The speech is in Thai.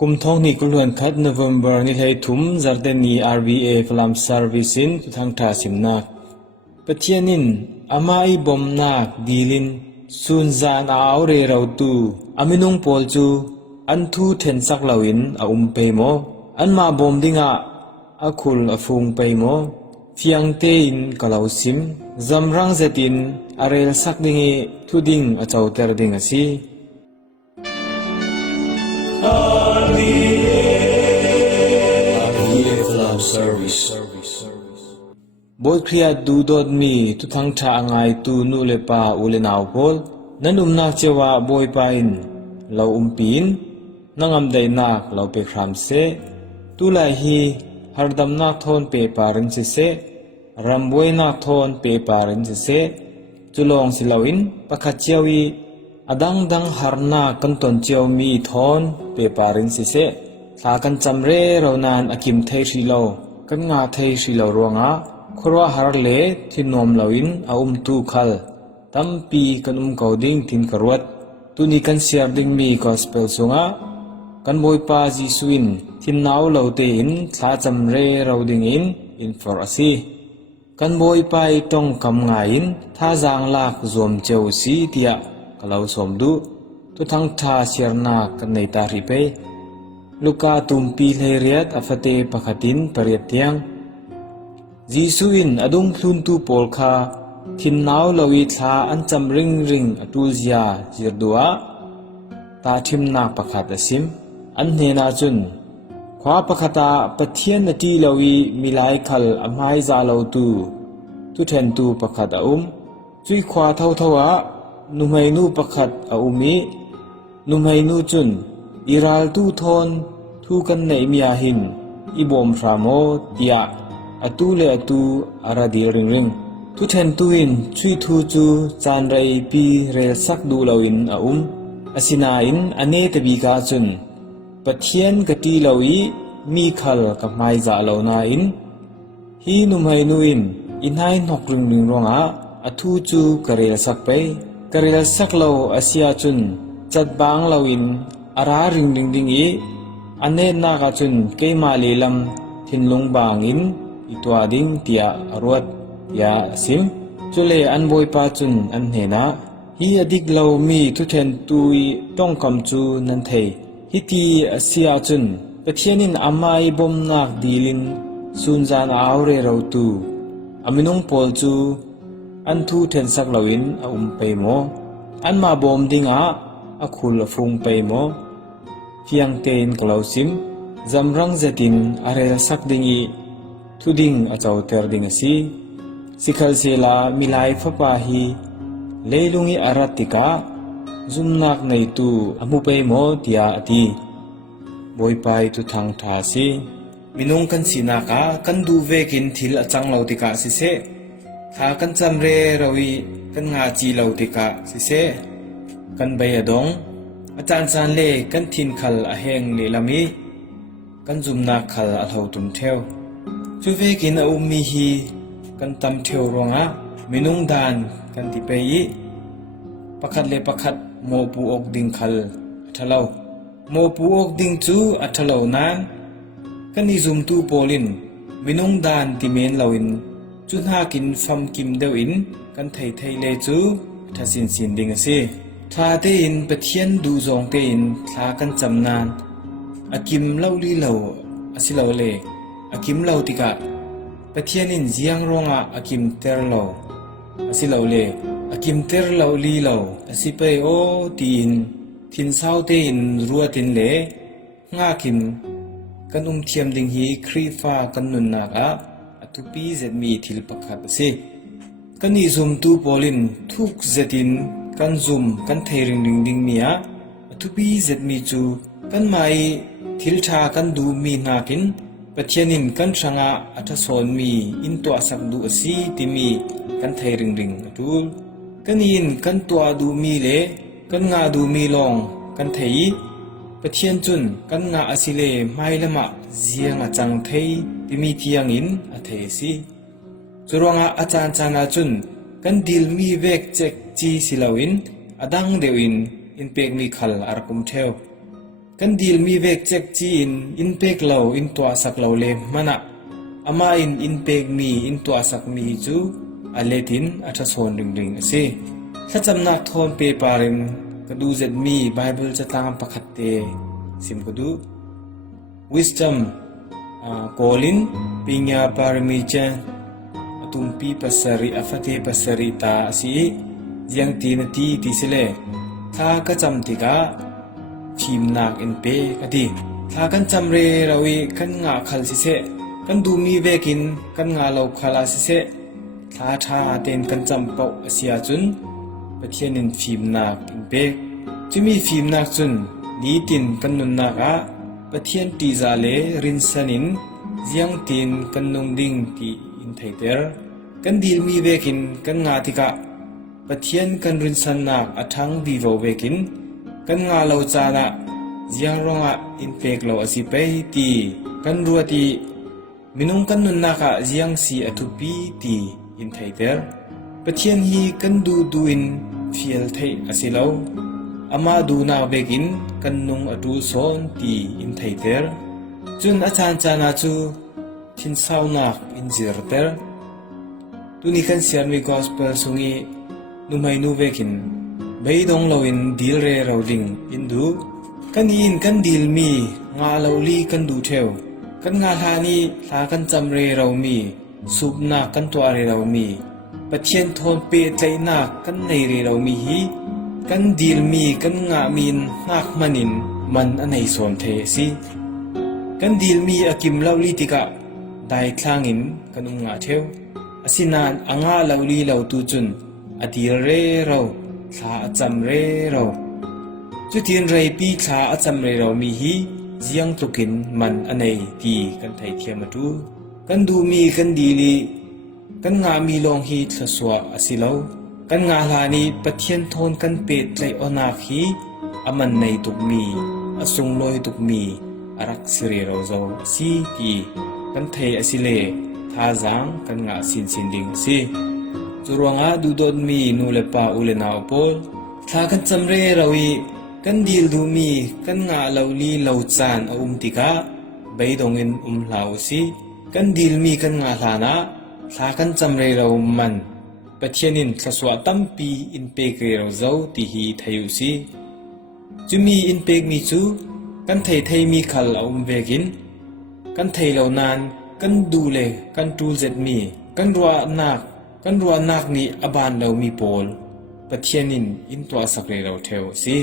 กุมทองนี่กุลวนคัด November นี่ให้ทุ่มจัดเดนี RBA ฟลามซาร์วิสินทุทางท่าสิมนักปะเทียนินอามาอีบอมนักดีลินสุนจานอาเรเราตูอามินุงปอลจูอันทูเทนสักลาวินอาเปโมอันมาบอมดิงอาคุลอาฟุงเปโมฟียงเตอินกะลาวซิมจัมรังเซตินอาเรลสักดิงทุดิงอาเจ้าเตอร์ดิงอาซีบทเครียดดูดดมีทุกทั้งชาง่ายตูนูเลปาอุเลนาวพอลนั้นนักเจวาบอยปายนเราปีนนังอัมได้นักเราไปครามเซตุลายฮีฮาร์ดัมนักทอนเปปารินเซรัมบวยนักทอนเปปารินเซจุลองสิลาวินปะคัจเจวีอดังดังฮาร์นากันตนเจียวมีทอนเปปารินเซสากันจำเรเรานานอากิมเทชิโลกันงาเทชิโลรวงะครัวฮาร์เลที่นอมลาวินอาตูคัลตั้มปีกันเกาดิ้งทินกรวดตุนีกันเสียร์ดิ้งมีกอสเปลสุงะกันบอยปาจิสวินทินนาวเลาเตอินสาจำเรเราดิ้งอินฟอร์ซีกันบอยไปต้องกำงายินท่าจางลากจอมเจ้าสีเตียกลาวสมดูทุทั้งท่าเสียร์นากันในตาริเปลูกาตุมปีเลเรียดอฟเตปะขัดินปริยตียงจีสุอินอดุงพลุนตูโปลคาทินนาวลวิทาอันจำริงอตูเซียจิรดัวตาทิมนาปะขัดสิมอันเนนาจุนขวาปะขัตาปะเทียนนตีลวิมิลายคัลอมายซาลาวตูทุเทนตูปะขัดจุยขวาเท่านุไมนูปะขัดมีนุไมนูจุนอิราลตูทอนทูกันในมีอาหินอิบอมฟรามอเดียอตูเลอตูอาราดีริงทุเทนตูอินชุยทูจูจานไรปีเรสักดูลาวินอาอสินาอินอเนตบีกาจุนปะเทียนกตีลาวีมีคัลกับไมซาลาวนาอินฮีนุไมนูอินอินไฮนกริงรองอทูจูกเรสักไปกเรสักลาวอาเซียจุนจัดบางลาวินอาราริงดิงอันเนนากาจุนเกมาลีลัมทินลงบางอินอิตัวดิงเตียอรวดยาซิมจุเลอันบอยปาจุนอันเฮนะฮีอดิกลาวมีทุเทนตุยต้องคำจูนันเทฮิตีอาเซียจุนปะเทียนินอามาอีบอมนักดีลินสุนจานอาวเรเราตูอามินุงปอลจูอันทูเทนสักลาวินเปโมอันมาบอมดิงอาคุลฟุงเปโมเพียงเตนกลาวซิมจำรังเจตินอาเรสักดิงีทุดิงอาเจ้าเตอร์ดิงสีสิคัลเซลามิลายฟปาฮีเลลุงีอารัติกาจุมนักในตูอามุเปโมติยาอตีบอยไปทุทางทาสีมินุงกันสินากากันดูเวกินทิลอจังลาวติกาสิเซถ้ากันจำเรราวีกันงาจีลาวติกาสิเซกันใบยดงอาจารย์จานเล่กันทินขัลอาเฮงเลลามีกันจุมนักขัลอาเทาตุมเทวจุเวกินมีฮีกันตำเทวรองมินุงดานกันติเปยีปักขัดเลปักขัดโมปูอกดิงขัลทะเลาโมปูอกดิงจูอัทะเลานานกันนิซุมตูโปลินมินุงดานติเมนลาวินจุนหากินฟัมกิมเดวินกันไทเลจูทัสินสินดิงสิทาเตอินปะเทียนดูจองเตอินทากันจำนานอากิมเล่าลีเล่าอาศิเล่าเลอากิมเล่าติกะปะเทียนินเจียงรองอากิมเตอร์เล่าอาศิเล่าเลอากิมเตอร์เล่าลีเล่าอาศิเปโอตีนทินเศร้าเตอินรัวตินเลงากิมกันเทียมดิงฮีครีฟ้ากันนุนนากะอตุปีเซมีทิลปักขัดสิกันนิซุมตูโปลินทุกเซตินกันซุมกันเทริงดิงมีทุบีเจ็ดมีจูกันไม่ทิลชากันดูมีนากินปะเทียนินกันช่างอัทสอนมีอินตัวสักดูสีติมีกันเทริงดูกันยินกันตัวดูมีเลกันงาดูมีลองกันเทยปะเทียนจุนกันงาอสิเลไม่ละมะเจียงจังเทยติมีเทียงอินอเทสีจรวงอาจารย์จานาจุนกันดิลมีเวกเจกจีสิลาวินอดังเดวินอินเปกมีขัลอาร์กุมเทว kan dil mi vek chek chi in pek lo in tua sak lo le mana ama in pek mi in tua sak mi chu aletin atha son ring ase thacham nak thon pe parim kadu zet mi bible chatang pakhatte sim kadu wisdom kolin pinya parmi cha atumpi pasari afate pasari ta si jiang ti na ti sele tha ka cham ti ka phim nak in pe ati tha kan cham re rawi kan nga khal si se kan du mi vekin kan nga lo khala si se tha ten kan cham pau asia chun pathianin phim nak in pe chumi phim nak chun ni tin kan nun nak a pathian ti za le rin sanin jiang tin kan nung ding ti in thaiter kan dil mi vekin kan nga tika pathian kan rin san nak athang vi vo vekin kan nga lo chana jiang ronga in pek lo asi pe ti kan ruati minung kan nun naka jiang si athupi ti in thaiter pathian hi kan du in fiel thai asilo ama du na begin kan nung atu son ti in thaiter chun achan chana chu thin sau nak in zirter tuni kan sian mi gospel sungi numai nu vekin beidong loin dil re rolling indu kan kan dil mi nga loli kan du theu kan nga thani tha kan cham re ro mi subna kan twa re ro mi pathian thon pe tlaina kan nei re ro mi hi kan dil mi kan nga min nak manin man anei som the si kan dil mi akim loli tika dai thlangin kan nga theu asinan anga loli lo tu chun adil re ro tha acham re ro chu tin rei pi tha acham re ro mi hi jiang tukin man anei ti kan thai thiamatu kan du mi kan dili kan nga mi long hi thlaswa asilo kan nga hlani pathian thon kan pe tlai ona hi aman nei tuk mi asung loi tuk mi arak sire ro zo si ti kan thai asile tha jang kan nga sin ding si Zurwanga dudod mi nulepa ulena opol tha kan chamre rawi kan dil du mi kan nga lawli lawchan a tika beidongin lau si kan dil mi kan nga hlana tha kan chamre raw man pathianin thlaswa tampi in pekre raw zo ti hi thayu si chumi in pek mi chu kan thei mi khal a vekin kan thei lo nan kan du le kan tul zet mi kan ruwa nak ni aban lo mi pol pathianin in twa sakre lo theu si